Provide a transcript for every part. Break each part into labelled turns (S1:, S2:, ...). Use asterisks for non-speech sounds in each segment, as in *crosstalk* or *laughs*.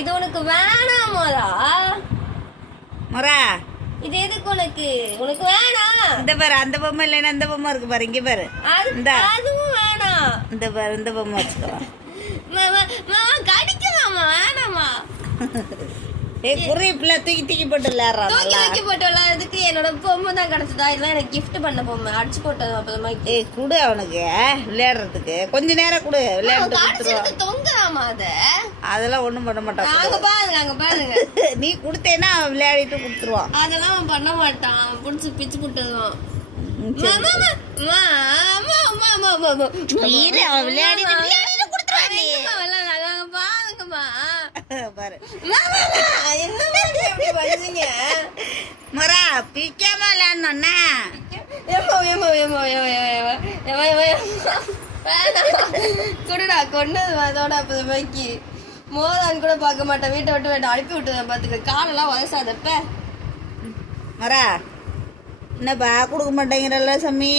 S1: இது உனக்கு வேணாமாடா.
S2: முறா.
S1: இது எதுக்கு உனக்கு? உனக்கு வேணாம்
S2: இந்த பாரு அந்த பொம்மை இல்லைன்னா இந்த பொம்மை இருக்கு பாரு இங்க பாரு.
S1: அது
S2: இந்தா.
S1: அதுவும் வேணாம்
S2: இந்த பாரு இந்த பொம்மை வச்சுக்கோ.
S1: கடிக்கலாமா? வேணாமா?
S2: ஏ குறி பிள்ளை தூக்கி தூக்கி போட்டு விளையாடுறான்
S1: தூக்கி தூக்கி போட்டு விளையாடுறதுக்கு என்னோட பொம்மை தான் கிடைச்சதா? இதெல்லாம் எனக்கு gift பண்ண பொம்மை. அடிச்சு போட்டது அப்பதான்
S2: ஏய் குடு அவனுக்கு விளையாடுறதுக்கு. கொஞ்ச நேரம் கொடு விளையாண்டு கொடுத்துருவான்
S1: தொங்குறாமா அத.
S2: அதெல்லாம் ஒண்ணும் பண்ண மாட்டான்
S1: அங்க பாருங்க அங்க பாருங்க. *laughs*
S2: நீ கொடுத்தேன்னா விளையாடிட்டு கொடுத்துருவான்.
S1: அதெல்லாம் அவன் பண்ண மாட்டான். புடிச்சு பிச்சு புட்டுதான்
S2: ம், சரி. இரு, அவன் விளையாடிட்டு விளையாடிட்டு கொடுத்துருவான் நீ.
S1: பாருங்கம்மா *laughs*
S2: பாரு.
S1: மாமா, என்னம்மா நீங்க இப்படி பண்ணுறீங்க?
S2: முறா பிக்காம விளையாடணும்னா.
S1: ஏம்மா, ஏம்மா, ஏம்மா, ஏம்மா, ஏம்மா, ஏம்மா, ஏம்மா. வேணாம். குடுடா கொண்டது அதோட அப்போதைக்கு மோதான் கூட பார்க்க மாட்டேன். வீட்டை விட்டு வேண்டாம் அனுப்பி விட்டுதான் பார்த்துக்க காலெல்லாம் வயசாதப்ப
S2: முறா என்னப்பா கொடுக்க மாட்டேங்கிறல்ல சாமி?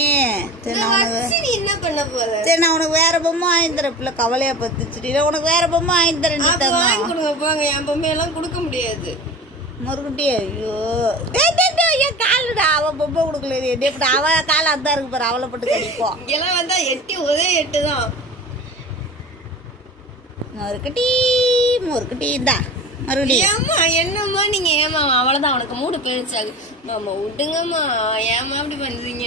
S2: சரி நான் உனக்கு
S1: என்ன பண்ண போற?
S2: சரி நான் உனக்கு வேற பொம்மை வாங்கி தரேன். பிள்ளை கவலையா பத்துச்சுடி. உனக்கு வேற பொம்மை வாங்கி தரேன்
S1: அப்ப வாங்கி கொடுங்க போங்க. என் பொம்மையெல்லாம் கொடுக்க முடியாது.
S2: முருகுட்டி ஐயோ. என் காலுடா. பொம்மை கொடுக்கல டேய், இப்படி அவ கால் அதான் இருக்கு பாரு அவளை போட்டு கடிப்போம்
S1: இங்கெல்லாம் வந்தா எட்டி ஒரே எட்டு தான்.
S2: முருகுட்டி முருகுட்டி இந்தா மறுபடி
S1: ஏம்மா என்னம்மா நீங்க ஏமா அவ்வளவுதான் அவனுக்கு மூடு போயிடுச்சு மாமா விட்டுங்கம்மா ஏமா அப்படி பண்றீங்க?